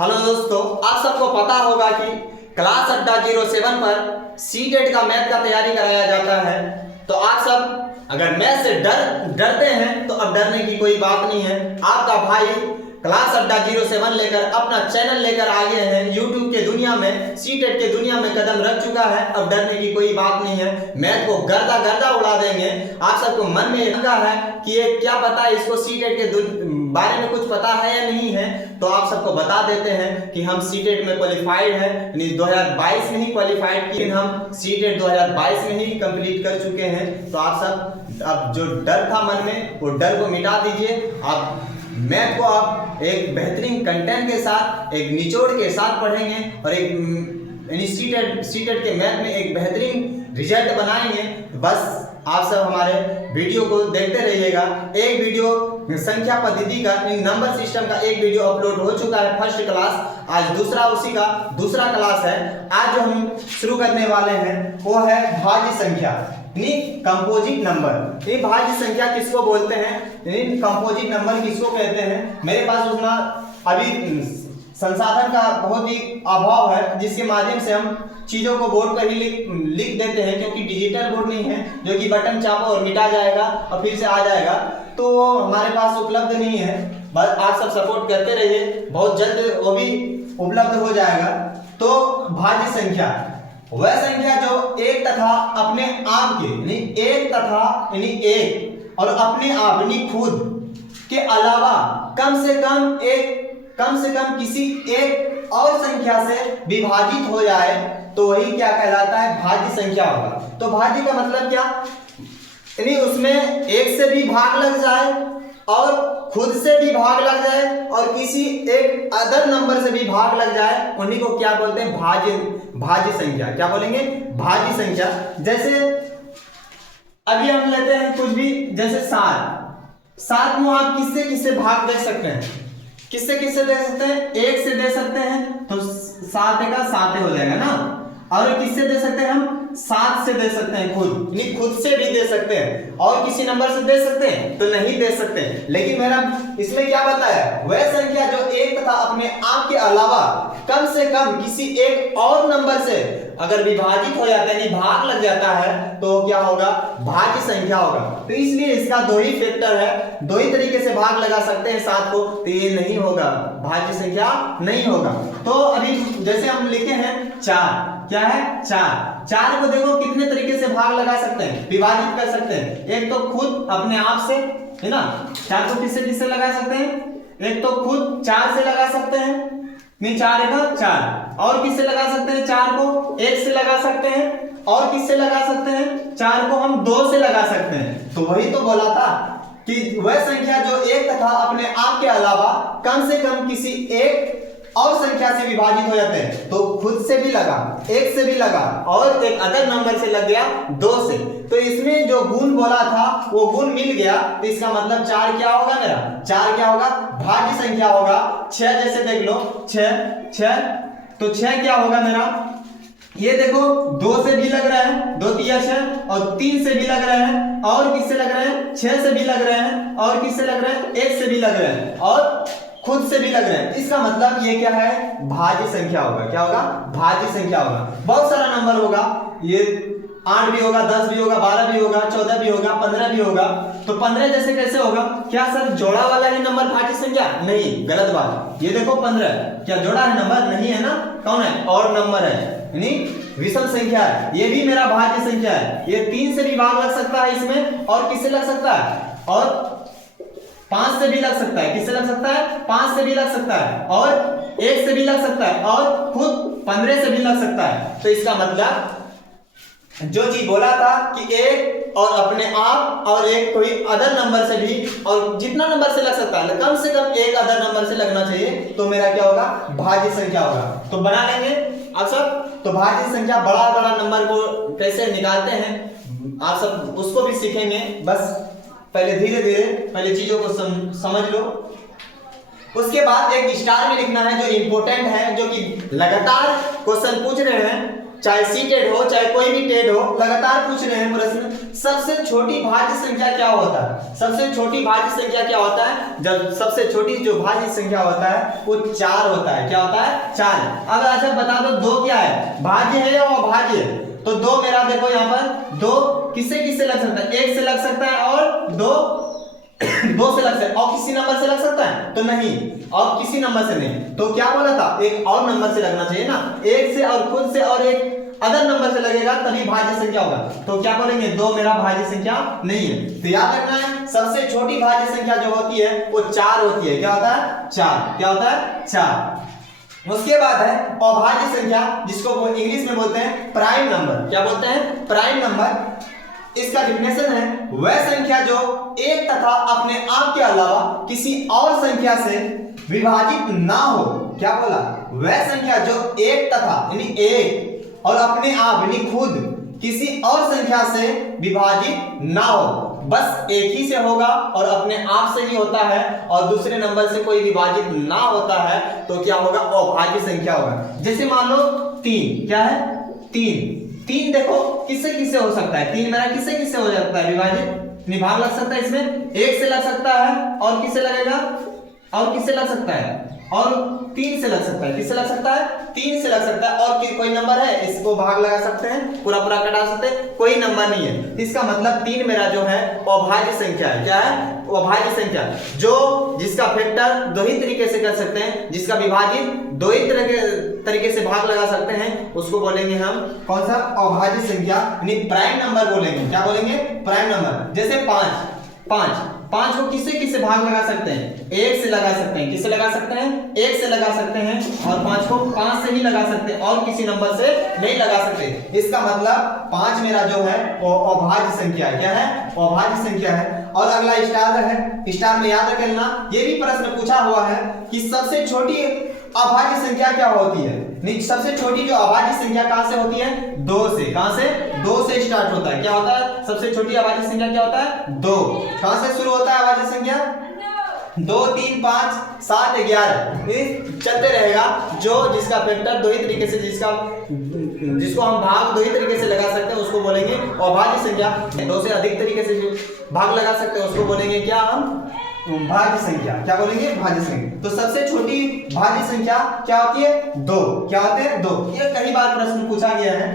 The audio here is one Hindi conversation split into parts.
हेलो दोस्तों, आप सबको पता होगा कि क्लास अड्डा 07 पर सीटेट का मैथ का तैयारी कराया जाता है। तो आप सब अगर मैथ से डरते हैं तो अब डरने की कोई बात नहीं है। आपका भाई क्लास अड्डा 07 लेकर अपना चैनल लेकर आगे हैं। यूट्यूब के दुनिया में, सीटेट के दुनिया में कदम रख चुका है। अब डरने की कोई बात नहीं है। मैथ को गर्दा गर्दा उड़ा देंगे। आप सबको मन में लगा है कि ये क्या पता है, इसको सीटेट के बारे में कुछ पता है या नहीं है, तो आप सबको बता देते हैं कि हम सीटेट में क्वालिफाइड है। 2022 में ही क्वालिफाइड, लेकिन हम सीटेट 2022 में ही कंप्लीट कर चुके हैं। तो आप सब अब जो डर था मन में, वो डर को मिटा दीजिए। आप मैथ को आप एक बेहतरीन कंटेंट के साथ, एक निचोड़ के साथ पढ़ेंगे और एक सीटेट के मैथ में एक बेहतरीन रिजल्ट बनाएंगे। बस आप सब हमारे वीडियो को देखते रहिएगा। एक वीडियो संख्या पद्धति का, नंबर सिस्टम का एक वीडियो अपलोड हो चुका है, फर्स्ट क्लास। आज दूसरा उसी का दूसरा क्लास है। आज जो हम शुरू करने वाले हैं वो है भाज्य संख्या, कंपोजिट नंबर। ये भाज्य संख्या किसको बोलते हैं, कंपोजिट नंबर किसको कहते हैं। मेरे पास उतना अभी संसाधन का बहुत ही अभाव है, जिसके माध्यम से हम चीजों को बोर्ड पर ही लिख देते हैं, क्योंकि डिजिटल बोर्ड नहीं है जो कि बटन चापो और मिटा जाएगा और फिर से आ जाएगा, तो हमारे पास उपलब्ध नहीं है। बस आप सब सपोर्ट करते रहिए, बहुत जल्द वो भी उपलब्ध हो जाएगा। तो भाज्य संख्या वह संख्या जो एक तथा अपने आप के एक तथा एक और अपने आप खुद के अलावा कम से कम किसी एक और संख्या से विभाजित हो जाए, तो वही क्या कहलाता है, भाज्य संख्या होगा। तो भाज्य का मतलब क्या, उसमें एक से भी भाग लग जाए और खुद से भी भाग लग जाए और किसी एक अदर नंबर से भी भाग लग जाए, उन्हीं को क्या बोलते हैं, भाज्य संख्या। क्या बोलेंगे, भाज्य संख्या। जैसे अभी हम लेते हैं कुछ भी, जैसे 7 में आप किससे किससे भाग दे सकते हैं, किससे किससे दे सकते हैं, 1 से दे सकते हैं, तो 7 का 7 हो जाएगा ना। और किससे दे सकते हैं, हम 7 से दे सकते हैं, खुद से भी दे सकते हैं। और किसी नंबर से दे सकते हैं तो नहीं दे सकते। लेकिन मेरा इसमें क्या बताया, वह संख्या जो एक तथा अपने आप के अलावा कम से कम किसी एक और नंबर से अगर विभाजित हो जाता है, भाग लग जाता है, तो क्या होगा, भाज्य संख्या होगा। तो इसलिए इसका दो ही फैक्टर है, दो ही तरीके से भाग लगा सकते हैं 7 को, तो ये नहीं होगा, भाज्य संख्या नहीं होगा। तो अभी जैसे हम लिखे हैं 4, क्या है, 4 को देखो कितने तरीके से भाग लगा सकते हैं, विभाजित कर सकते हैं। एक तो खुद अपने आप से, है ना, 4 को किससे लगा सकते हैं, एक तो खुद 4 से लगा सकते हैं, 4 का 4। और किससे लगा सकते हैं, 4 को 1 से लगा सकते हैं। और किससे लगा सकते हैं, 4 को हम 2 से लगा सकते हैं। तो वही तो बोला था कि वह संख्या जो एक तथा अपने आप के अलावा कम से कम किसी एक और संख्या से विभाजित हो जाते हैं, तो खुद से भी लगा, 1 से भी लगा और एक अदर नंबर से लग गया 2 से। तो इसमें जो गुण बोला था वो गुण मिल गया, तो इसका मतलब 4 क्या होगा, मेरा 4 क्या होगा, भाज्य संख्या होगा। 6 जैसे देख लो, 6 तो 6 क्या होगा मेरा, ये देखो 2 से भी लग रहा है, 2 तिया 6, और 3 से भी लग रहा है, और किससे लग रहे हैं, 6 से भी लग रहे हैं, और किससे लग रहे हैं, 1 से भी लग रहे हैं, और खुद से भी लग रहे हैं। इसका मतलब ये क्या है, भाज्य संख्या होगा। क्या होगा, भाज्य संख्या होगा। बहुत सारा नंबर होगा, ये 8 भी होगा, 10 भी होगा, 12 भी होगा, 14 भी होगा, 15 भी होगा। तो 15 जैसे कैसे होगा, क्या सर जोड़ा वाला ही नंबर भाज्य संख्या, नहीं, गलत बात। ये देखो 15 क्या जोड़ा है नंबर, नहीं है ना, कौन है, और नंबर है, विषम संख्या है, ये भी मेरा भाज्य संख्या है। ये 3 से भी भाग लग सकता है इसमें, और किससे लग सकता है, और 5 से भी लग सकता है, किससे लग सकता है, 5 से भी लग सकता है, और 1 से भी लग सकता है, और खुद 15 से भी लग सकता है। तो इसका मतलब जो चीज बोला था कि एक और अपने आप और एक कोई अदर नंबर से भी, और जितना नंबर से लग सकता है, कम से कम एक अदर नंबर से लगना चाहिए, तो मेरा क्या होगा, भाज्य संख्या होगा। तो बना लेंगे आप सब। तो भाज्य संख्या, बड़ा नंबर को कैसे निकालते हैं आप सब उसको भी सीखेंगे। बस पहले धीरे धीरे पहले चीजों को समझ लो। उसके बाद एक स्टार में लिखना है जो इंपॉर्टेंट है, जो कि लगातार क्वेश्चन पूछ रहे हैं, चाहे सीटेड हो चाहे कोई भी टेड हो, लगातार पूछ रहे हैं प्रश्न। सबसे छोटी भाज्य संख्या क्या होता है? सबसे छोटी भाज्य संख्या क्या होता है? जब सबसे छोटी जो भाज्य संख्या होता है वो 4 होता है। क्या होता है? 4। अब अच्छा बता दो 2 क्या है, भाज्य है या अभाज्य है? तो 2 मेरा देखो यहाँ पर 2 किससे किससे लग सकता है? 1 से लग सकता है और 2 से लग सकता है, और किसी नंबर से लग सकता है तो नहीं, और किसी नंबर से नहीं। तो क्या बोला था? एक और नंबर से लगना चाहिए ना, 1 से और खुद से और एक अदर नंबर से लगेगा तभी भाज्य संख्या होगा। तो क्या बोलेंगे? 2 मेरा भाज्य संख्या नहीं है। तो याद रखना है सबसे छोटी भाज्य संख्या जो होती है वो 4 होती है। क्या होता है? 4। क्या होता है? 4। उसके बाद है अभाज्य संख्या, जिसको वो इंग्लिश में बोलते हैं प्राइम नंबर। क्या बोलते हैं? Prime number. इसका डिफिनेशन है वह संख्या जो एक तथा अपने आप के अलावा किसी और संख्या से विभाजित ना हो। क्या बोला? वह संख्या जो एक तथा यानी एक और अपने आप यानी खुद किसी और संख्या से विभाजित ना हो, बस एक ही से होगा और अपने आप से ही होता है और दूसरे नंबर से कोई विभाजित ना होता है, तो क्या होगा? अभाज्य संख्या होगा। जैसे मान लो 3। क्या है? 3 देखो किससे किससे हो सकता है? 3 मेरा किससे किससे हो जाता है विभाजित? भाग लग सकता है इसमें, 1 से लग सकता है और किससे लगेगा? और किससे लग सकता है? और 3 से लग सकता है। किससे लग सकता है? 3 से लग सकता है। और कोई नंबर है इसको भाग लगा सकते हैं, पूरा पूरा कटा सकते हैं, कोई नंबर नहीं है। इसका मतलब 3 मेरा जो है अभाज्य संख्या है। क्या है? अभाज्य संख्या, जो जिसका फैक्टर दो ही तरीके से कर सकते हैं, जिसका विभाजित दो ही तरीके से भाग लगा सकते हैं, उसको बोलेंगे हम कौन सा? अभाज्य संख्या यानी प्राइम नंबर बोलेंगे। क्या बोलेंगे? Prime number. जैसे 5 को किससे किससे भाग लगा सकते हैं? 1 से लगा सकते हैं। किससे लगा सकते हैं? 1 से लगा सकते हैं। और 5 को 5 से ही लगा सकते हैं और किसी नंबर से नहीं लगा सकते। इसका मतलब 5 मेरा जो है वो अभाज्य संख्या है। क्या है? अभाज्य संख्या है। और अगला स्टार है। स्टार में याद रखना, ये भी प्रश्न पूछा हुआ है कि सबसे छोटी अभाज्य संख्या क्या होती है? सबसे छोटी जो अभाज्य संख्या कहां से होती है? 2 से। कहां से? 2 से स्टार्ट होता है। क्या होता है? सबसे छोटी अभाज्य संख्या क्या होता है? 2। कहां से शुरू होता है अभाज्य संख्या? 2, 3, 5, 7, 11 चलते रहेगा। जो जिसका फैक्टर दो ही तरीके से जिसको हम भाग दो ही तरीके से लगा सकते हैं उसको बोलेंगे अभाज्य संख्या। 2 से अधिक तरीके से जो भाग लगा सकते हैं उसको बोलेंगे क्या? हम भाज्य संख्या। क्या बोलेंगे? भाज्य संख्या। तो सबसे छोटी भाज्य संख्या क्या होती है? 2। क्या होते हैं? 2। ये कई बार प्रश्न पूछा गया है,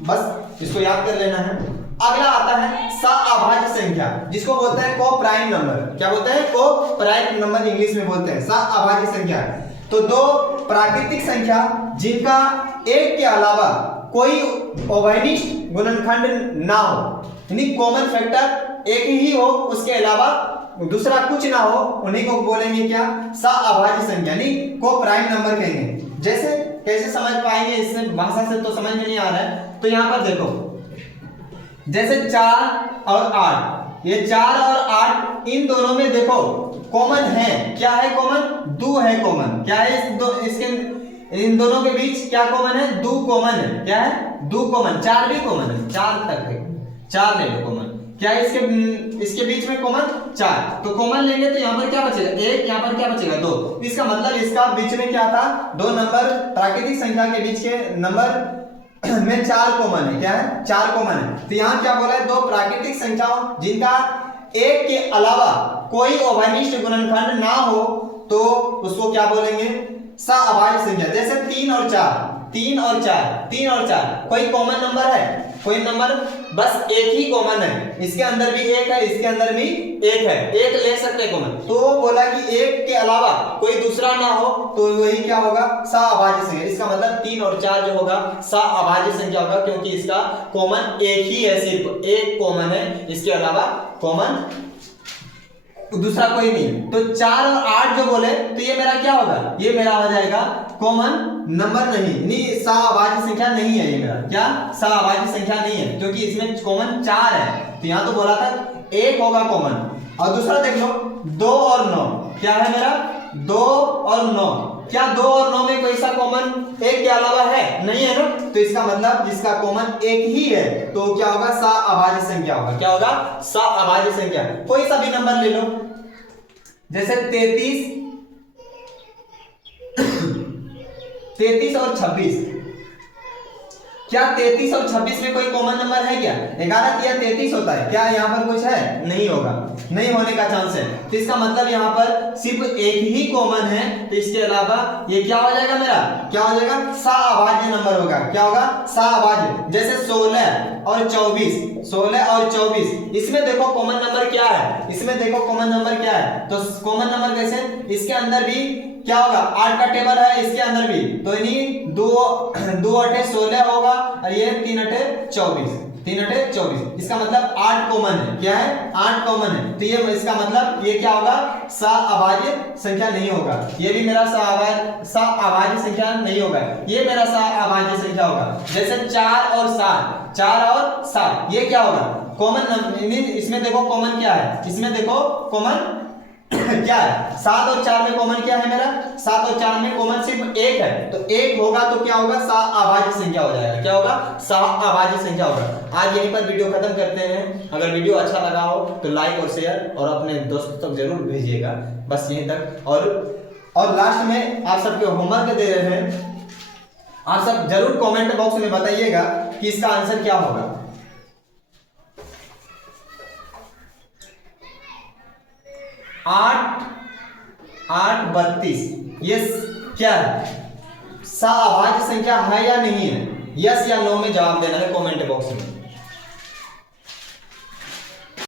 बस इसको याद कर लेना है। अगला आता है सअभाज्य संख्या, जिसको बोलते हैं को प्राइम नंबर। क्या बोलते हैं? को प्राइम नंबर इंग्लिश में बोलते हैं सअभाज्य संख्या। तो 2 प्राकृतिक संख्या जिनका एक के अलावा कोई अवैनिष्ट गुणनखंड ना हो, यानी कॉमन फैक्टर एक ही हो, उसके अलावा दूसरा कुछ ना हो, उन्हीं को बोलेंगे क्या? सअभाज्य संख्या यानी को प्राइम नंबर कहेंगे। जैसे कैसे समझ पाएंगे? इससे भाषा से तो समझ में नहीं आ रहा है। तो यहां पर देखो, जैसे 4 और 8, ये 4 और 8 इन दोनों में देखो कॉमन है। क्या है कॉमन? 2 है कॉमन। क्या है? इसके इन दोनों के बीच क्या कॉमन है? 2 कॉमन है। क्या है? 2 कॉमन। 4 भी कॉमन है, 4 तक है, 4 ले लो कॉमन। क्या है इसके बीच में कॉमन? 4। तो कॉमन लेंगे तो यहाँ पर क्या बचेगा? 1। यहाँ पर क्या बचेगा? 2। इसका मतलब इसका बीच में क्या था? 2 नंबर प्राकृतिक संख्या के बीच के नंबर में 4 कॉमन है। क्या है? 4 कॉमन है। तो यहाँ क्या बोला है? 2 प्राकृतिक संख्याओं जिनका एक के अलावा कोई अवैनिष्ट गुणनखंड ना हो, तो उसको क्या बोलेंगे? सअभाज्य संख्या। जैसे 3 और 4 कोई कॉमन नंबर है? कोई नंबर बस एक ही कॉमन है। इसके अंदर भी 1 है, इसके अंदर भी 1 है, 1 ले सकते हैं कॉमन। तो वो बोला कि 1 के अलावा कोई दूसरा ना हो, तो वही क्या होगा? सअभाज्य संख्या। इसका मतलब 3 और 4 जो होगा सअभाज्य संख्या होगा, क्योंकि इसका कॉमन एक ही है, सिर्फ एक कॉमन है, इसके अलावा कॉमन दूसरा कोई नहीं। तो 4 और 8 जो बोले तो ये मेरा क्या होगा? ये मेरा हो जाएगा कॉमन नंबर नहीं, सअभाज्य संख्या नहीं है। ये मेरा क्या? सअभाज्य संख्या नहीं है, क्योंकि इसमें कॉमन 4 है। तो यहां तो बोला था 1 होगा कॉमन। और दूसरा देख लो 2 और 9। क्या है मेरा? 2 और 9। क्या 2 और 9 में कोई सा कॉमन 1 के अलावा है? नहीं है ना। तो इसका मतलब जिसका कॉमन 1 ही है, तो क्या होगा? सअभाज्य संख्या होगा। क्या होगा? सअभाज्य संख्या। कोई सा भी नंबर ले लो, जैसे 33 33 और 26, क्या 33 और 26 में कोई कॉमन नंबर है क्या? 11 किया 33 होता है, क्या यहाँ पर कुछ है? नहीं होगा, नहीं होने का चांस है। तो इसका मतलब यहाँ पर सिर्फ एक ही कॉमन है, तो इसके अलावा ये क्या हो जाएगा मेरा? क्या हो जाएगा? सअभाज्य नंबर होगा। क्या होगा? सअभाज्य। जैसे 16 और 24, 16 और 24, इसमें देखो कॉमन नंबर क्या है? इसमें देखो कॉमन नंबर क्या है? तो कॉमन नंबर कैसे? इसके अंदर भी क्या होगा? 8 का टेबल है, इसके अंदर भी, तो इन्हीं 2 8 16 होगा और ये 3 8 24, 3 8 24, इसका मतलब 8 कॉमन है। क्या है? 8 कॉमन है। तो ये इसका मतलब ये क्या होगा? सअभाज्य संख्या नहीं होगा। ये भी मेरा सअभाज्य संख्या नहीं होगा, ये मेरा सअभाज्य संख्या होगा। जैसे 4 और 7, 4 और 7, ये क्या होगा? Common number. इसमें देखो कॉमन क्या है? इसमें देखो कॉमन क्या है? 7 और 4 में कॉमन क्या है मेरा? 7 और 4 में कॉमन सिर्फ 1 है, तो 1 होगा तो क्या होगा? सअभाज्य संख्या हो जाएगा। क्या होगा? सअभाज्य संख्या होगा। आज यहीं पर वीडियो खत्म करते हैं। अगर वीडियो अच्छा लगा हो तो लाइक और शेयर और अपने दोस्तों तक जरूर भेजिएगा। बस यहीं तक। और लास्ट में आप सबके होमवर्क दे रहे हैं, आप सब जरूर कमेंट बॉक्स में बताइएगा कि इसका आंसर क्या होगा। 8 8 32, ये क्या है? सअभाज्य संख्या है या नहीं है? यस या नो में जवाब देना है कमेंट बॉक्स में।